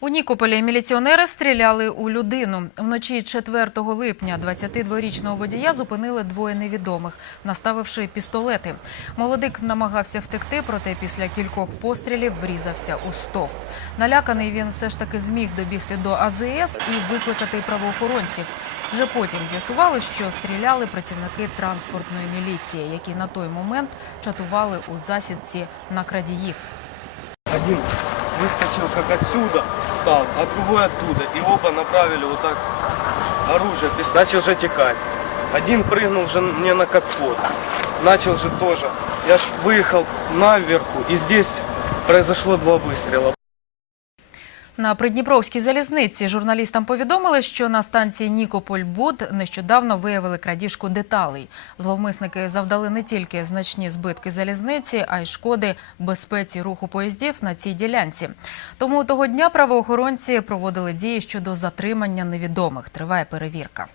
У Нікополі міліціонери стріляли у людину. Вночі 4 липня 22-річного водія зупинили двоє невідомих, наставивши пістолети. Молодик намагався втекти, проте після кількох пострілів врізався у стовп. Наляканий він все ж таки зміг добігти до АЗС і викликати правоохоронців. Вже потім з'ясували, що стріляли працівники транспортної міліції, які на той момент чатували у засідці на крадіїв. Один выскочил как отсюда, стал, а другой оттуда. И оба направили вот так оружие, пис- начал же текать. Один прыгнул же мне на капот, начал же тоже. Я ж выехал наверху, и здесь произошло два выстрела. На Придніпровській залізниці журналістам повідомили, що на станції Нікополь-Буд нещодавно виявили крадіжку деталей. Зловмисники завдали не тільки значні збитки залізниці, а й шкоди безпеці руху поїздів на цій ділянці. Тому того дня правоохоронці проводили дії щодо затримання невідомих. Триває перевірка.